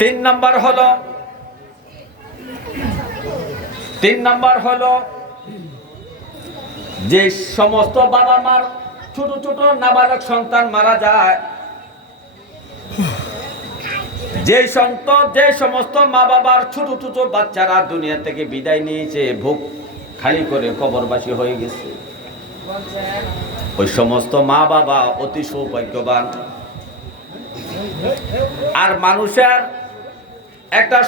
তিন নাম্বার হলো যে সমস্ত বাবা মার ছোট ছোট নাবালক সন্তান মারা যায়, যে সমস্ত মা বাবার ছোট ছোট বাচ্চারা দুনিয়া থেকে বিদায় নিয়েছে, ভোগ খালি করে কবরবাসী হয়ে গেছে, ওই সমস্ত মা বাবা অতি সৌভাগ্যবান। আর মানুষের একটা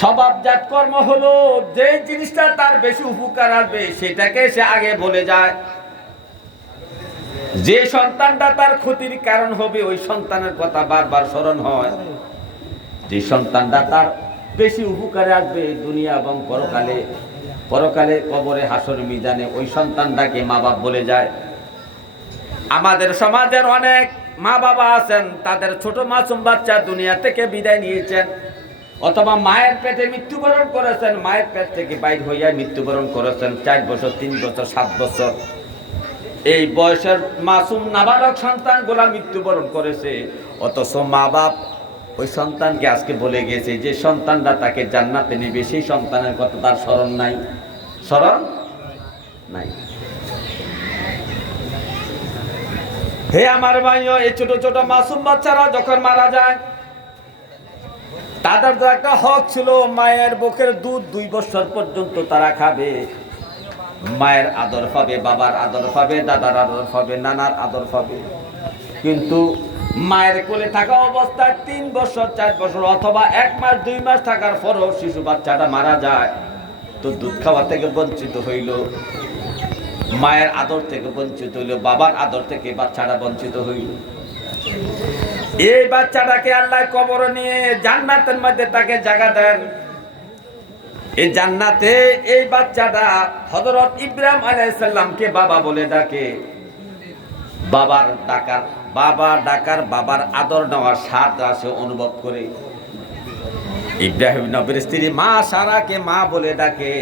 স্বভাবজাত কর্ম হলো যে জিনিসটা তার বেশি উপকার আসবে সেটাকে সে আগে বলে যায়। যে সন্তানটা তার ক্ষতির কারণ হবে ওই সন্তানের কথা বারবার স্মরণ হয়। যে সন্তানটা তার বেশি উপকারে আসবে দুনিয়া এবং পরকালে কবরে হাসর মিজানে, ওই সন্তানটাকে মা বাপ বলে যায়। আমাদের সমাজের অনেক মা বাবা আছেন, তাদের ছোট মাসুম বাচ্চা দুনিয়া থেকে বিদায় নিয়েছেন, অথবা মায়ের পেটে মৃত্যুবরণ করেছেন, মায়ের পেট থেকে বাইর হইয়া মৃত্যুবরণ করেছেন 4 বছর, 3 বছর, 7 বছর। এই বয়সের মাসুম নাবালক সন্তানগুলা মৃত্যুবরণ করেছে, অথচ মা বাপ ওই সন্তানকে আজকে বলে গেছে যে সন্তানরা তাকে জান্নাতে নেবে, সেই সন্তানের কথা তার স্মরণ নাই। হে আমার ভাইও, এই ছোট ছোট মাসুম বাচ্চারা যখন মারা যায়, তাদের তো একটা হক ছিল, মায়ের বুকের দুধ 2 বছর পর্যন্ত তারা খাবে, মায়ের আদর পাবে, বাবার আদর পাবে, দাদার আদর পাবে, নানার আদর পাবে। কিন্তু মায়ের কোলে থাকা অবস্থায় 3 বছর, 4 বছর অথবা 1 মাস 2 মাস থাকার পরও শিশু বাচ্চাটা মারা যায়, তো দুধ খাওয়া থেকে বঞ্চিত হইল, মায়ের আদর থেকে বঞ্চিত হইল, বাবার আদর থেকে বাচ্চাটা বঞ্চিত হইল। এই বাচ্চাটাকে আল্লাহ কবরে নিয়ে জান্নাতের মধ্যে তাকে জায়গা দেন। এই জান্নাতে এই বাচ্চাটা হযরত ইব্রাহিম আলাইহিস সালামকে বাবা বলে ডাকে। বাবার বাবার আদর নেওয়ার স্বাদ সে অনুভব করে। ইব্রাহিম নবীর স্ত্রী মা সারাকে মা বলে ডাকে।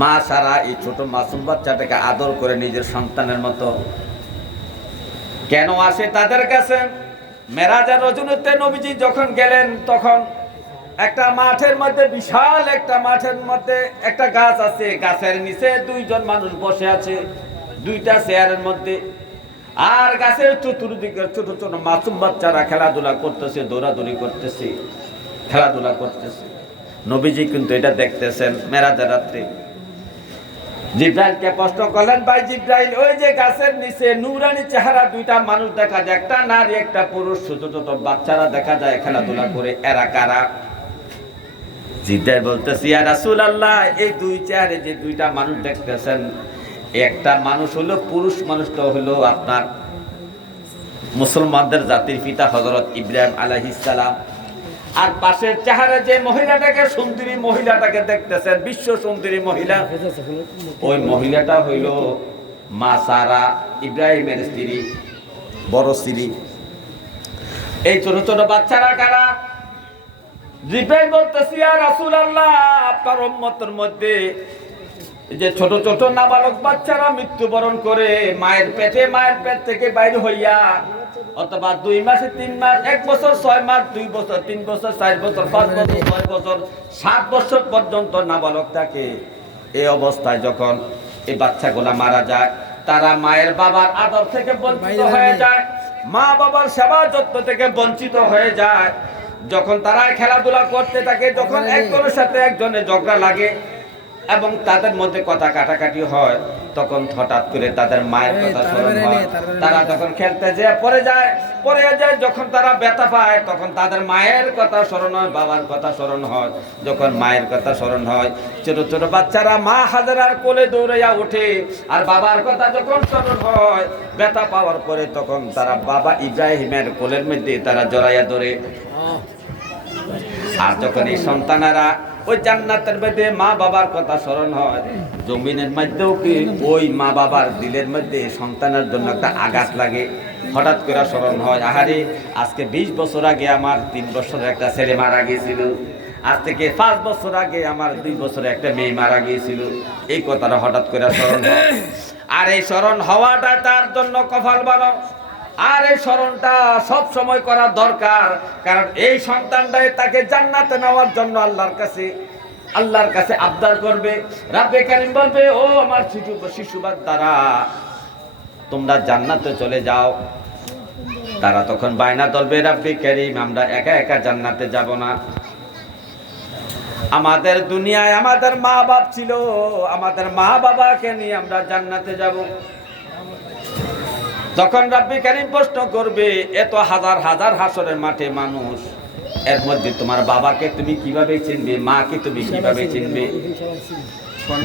মা সারা এই ছোট মাসুম বাচ্চাটাকে আদর করে নিজের সন্তানের মতো। কেন আসে তাদের কাছে? মেরাজের রজনীতে নবীজি যখন গেলেন, তখন একটা মাঠের মধ্যে, বিশাল একটা মাঠের মধ্যে একটা গাছ আছে, গাছের নিচে 2 জন মানুষ বসে আছে 2টা চেয়ারের মধ্যে, আর গাছের চতুর্দিকে ছোট ছোট মাসুম বাচ্চারা খেলাধুলা করতেছে, দৌড়াদৌড়ি করতেছে, খেলাধুলা করতেছে। নবীজি কিন্তু এটা দেখতেছেন। মেরাজের রাত্রে জিব্রাইলকে প্রশ্ন করলেন, ভাই জিব্রাইল, ওই যে গাছের নিচে নূরানি চেহারা 2টা মানুষ দেখা যায়, একটা নারী একটা পুরুষ, ছোট ছোট বাচ্চারা দেখা যায় খেলাধুলা করে, এরা কারা? জিব্রাইল বলতেছে, ইয়া রাসূলুল্লাহ, এই 2 চেহারে যে 2টা মানুষ দেখতেছেন, একটা মানুষ হলো পুরুষ, মানুষটা হলো আপনার মুসলমানদের জাতির পিতা হযরত ইব্রাহিম আলাইহিস সালাম। আর পাশের চেহারা যে মহিলাটাকে, সুন্দরী মহিলাটাকে দেখতেছেন, বিশ্ব সুন্দরী মহিলা, ওই মহিলাটা হইল মা সারা, ইব্রাহিমের স্ত্রী, বড় স্ত্রী। এই ছোট ছোট বাচ্চারা কারা? জিব্রাইল বলতেছে, ইয়া রাসূলুল্লাহ, আপনার উম্মতের মধ্যে যে ছোট ছোট নাবালক বাচ্চারা মৃত্যুবরণ করে মায়ের পেট থেকে বাইর হইয়া, অথবা 2 মাসে 3 মাস, 1 বছর 6 মাস, 2 বছর 3 বছর 4 বছর 5 বছর 6 বছর 7 বছর পর্যন্ত নাবালক থাকে। এই অবস্থায় যখন এই বাচ্চাগুলা মারা যায়, তারা মায়ের বাবার আদর থেকে বঞ্চিত হয়ে যায়, মা বাবার সেবা যত্ন থেকে বঞ্চিত হয়ে যায়। যখন তারা খেলাধুলা করতে থাকে, যখন একজনের সাথে একজনের ঝগড়া লাগে এবং তাদের মধ্যে কথা কাটাকাটি হয়, তখন হঠাৎ করে তাদের মায়ের কথা স্মরণ হয়। তারা যখন খেলতে যেয়ে পড়ে যায়, যখন তারা ব্যথা পায়, তখন তাদের মায়ের কথা স্মরণ হয়, বাবার কথা স্মরণ হয়। যখন মায়ের কথা স্মরণ হয়, ছোট ছোট বাচ্চারা মা হাজেরার কোলে দৌড়াইয়া ওঠে, আর বাবার কথা যখন স্মরণ হয়, ব্যথা পাওয়ার পরে তখন তারা বাবা ইব্রাহিমের কোলের মধ্যে তারা জড়াইয়া ধরে। আর যখন এই সন্তানেরা ওই জান্নাতের মধ্যে মা বাবার কথা স্মরণ হয়, জমিনের মধ্যেও কি ওই মা বাবার দিলের মধ্যে সন্তানের জন্য একটা আঘাত লাগে। হঠাৎ করে স্মরণ হয়, আহারে আজকে 20 বছর আগে আমার 3 বছরের একটা ছেলে মারা গিয়েছিল, আজ থেকে 5 বছর আগে আমার 2 বছরের একটা মেয়ে মারা গিয়েছিল। এই কথাটা হঠাৎ করে স্মরণ হয়। আর এই স্মরণ হওয়াটা তার জন্য কপাল ভালো। আর এই স্মরণটা সব সময় করা দরকার, কারণ এই সন্তানটাই তাকে জান্নাতে নেওয়ার জন্য আল্লাহর কাছে আবদার করবে। রাব্বে কারীম বলবে, ও আমার শিশু বান্দারা, তোমরা জান্নাতে চলে যাও। তারা তখন বায়না ধরবে, রাব্বে কারীম, আমরা একা একা জান্নাতে যাব না। আমাদের দুনিয়ায় আমাদের মা বাপ ছিল, আমাদের মা বাবাকে নিয়ে আমরা জান্নাতে যাব। তখন রাব্বে কারীম প্রশ্ন করবে, এত হাজার হাজার হাসরের মাঠে মানুষ, এর মধ্যে তোমার বাবাকে তুমি কিভাবে চিনবে? মাকে তুমি কিভাবে চিনবে?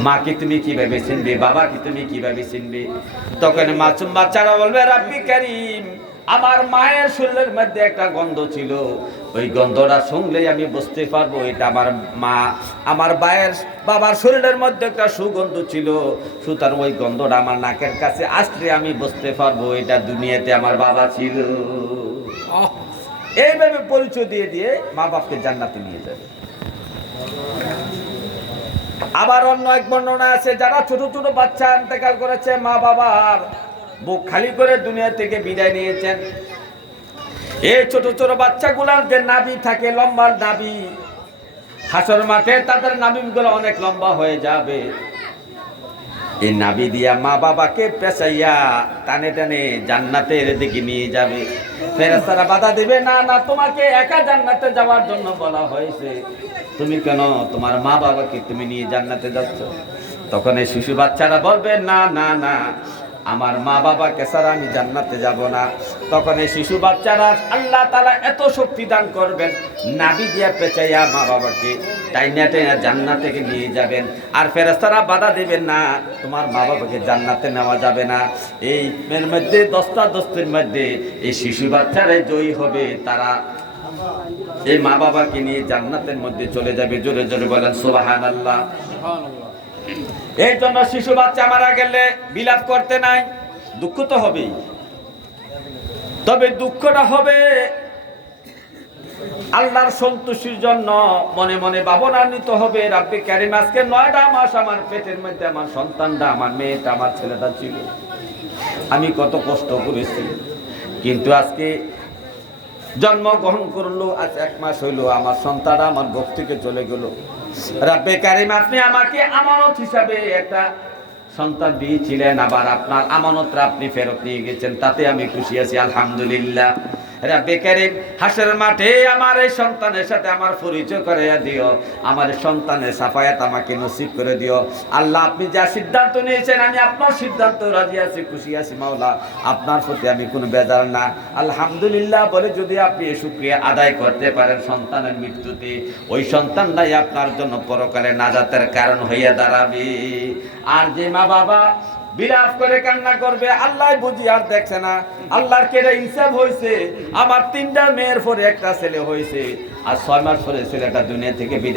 মাকে তুমি কিভাবে চিনবে? বাবাকে তুমি কিভাবে চিনবে? তখন মাসুম বাচ্চারা বলবে, রাব্বে কারীম, আমার মায়ের শরীরের মধ্যে একটা গন্ধ ছিল, ওই গন্ধটা শুনলেই আমি বুঝতে পারবো এটা আমার মা। আমার বাবার শরীরের মধ্যে একটা সুগন্ধ ছিল, সুতরাং ওই গন্ধটা আমার নাকের কাছে আসলে আমি বুঝতে পারবো এটা দুনিয়াতে আমার বাবা ছিল। এইভাবে পরিচয় দিয়ে দিয়ে মা বাপকে জান্নাতে নিয়ে যাবে। আবার অন্য এক বর্ণনা আছে, যারা ছোট ছোট বাচ্চা ইন্তেকাল করেছে, মা বাবার বুক খালি করে দুনিয়া থেকে বিদায় নিয়েছেন, এই ছোট ছোট বাচ্চাগুলার যে নাভি থাকে, লম্বা নাভি, হাসর মাঠে তাদের নাভিগুলো অনেক লম্বা হয়ে যাবে। এই নাভি দিয়া মা বাবাকে পেঁচাইয়া টানে টানে জান্নাতের দিকে নিয়ে যাবে। ফেরেশতারা বাধা দিবে, না না, তোমাকে একা জান্নাতে যাওয়ার জন্য বলা হয়েছে, তুমি কেন তোমার মা বাবাকে তুমি নিয়ে জান্নাতে যাচ্ছ? তখন এই শিশু বাচ্চারা বলবে, না না না, আমার মা বাবাকে ছাড়া আমি জান্নাতে যাব না। তখন এই শিশু বাচ্চারা আল্লাহ তাআলা এত শক্তি দান করবেন, নাভি দিয়া পেঁচাইয়া মা বাবাকে টাইনা টাইনা জান্নাতে নিয়ে যাবেন। আর ফেরেশতারা বাধা দিবেন, না, তোমার মা বাবাকে জান্নাতে নেওয়া যাবে না। এই এর মধ্যে দস্তাদস্তির মধ্যে এই শিশু বাচ্চারাই জয়ী হবে, তারা এই মা বাবাকে নিয়ে জান্নাতের মধ্যে চলে যাবে। জোরে জোরে বলেন সুবহানাল্লাহ। এই জন্য শিশু বাচ্চা মারা গেলে বিলাপ করতে নাই, দুঃখ তো হবেই, তবে দুঃখটা হবে আল্লাহর সন্তুষ্টির জন্য। মনে মনে ভাবনান্বিত হবে, রাব্বে কারীম, আজকে 9টা মাস আমার পেটের মধ্যে আমার সন্তানটা, আমার মেয়েটা, আমার ছেলেটা ছিল, আমি কত কষ্ট করেছি, কিন্তু আজকে জন্মগ্রহণ করলো, আজ 1 মাস হইলো, আমার সন্তানটা আমার বুক থেকে চলে গেল। রাব্বে কারীম, আপনি আমাকে আমানত হিসাবে একটা সন্তান দিয়েছিলেন, আবার আপনার আমানতটা আপনি ফেরত নিয়ে গেছেন, তাতে আমি খুশি আছি, আলহামদুলিল্লাহ। রাব্বে কারীম, হাসরের মাঠে আমার এই সন্তানের সাথে আমার পরিচয় করাইয়া দিও, আমার সন্তানের সাফায়াত আমাকে নসিব করে দিও। আল্লাহ, আপনি যা সিদ্ধান্ত নিয়েছেন আমি আপনার সিদ্ধান্ত রাজি আছি, খুশি আছি মাওলা, আপনার প্রতি আমি কোনো বেজার না। আলহামদুলিল্লাহ বলে যদি আপনি এই শুকরিয়া আদায় করতে পারেন সন্তানের মৃত্যুতে, ওই সন্তানটাই আপনার জন্য পরকালে নাজাতের কারণ হইয়া দাঁড়াবে। আর যে মা বাবা বিলাপ করে কান্না করবে, আল্লাহ বুঝি আর দেখছে না, আল্লাহর কেড়ে ইনসাফ হয়েছে, আমার 3টা মেয়ের পরে একটা ছেলে হয়েছে, আর 6 মাস পরে ছেলেটা দুনিয়া থেকে